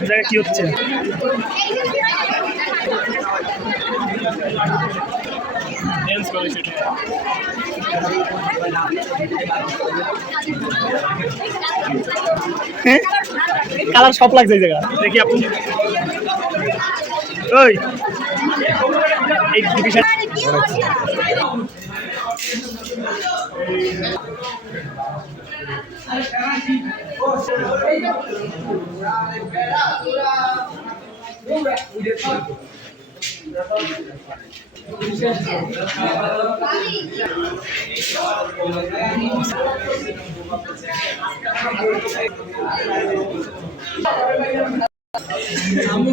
জায়গায় কি হচ্ছে? কালার সব লাগছে এই জায়গা। দেখি আপনি। ওই। এই ডিভিশন আমি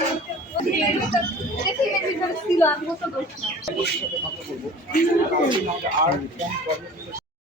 ছিল আমি তো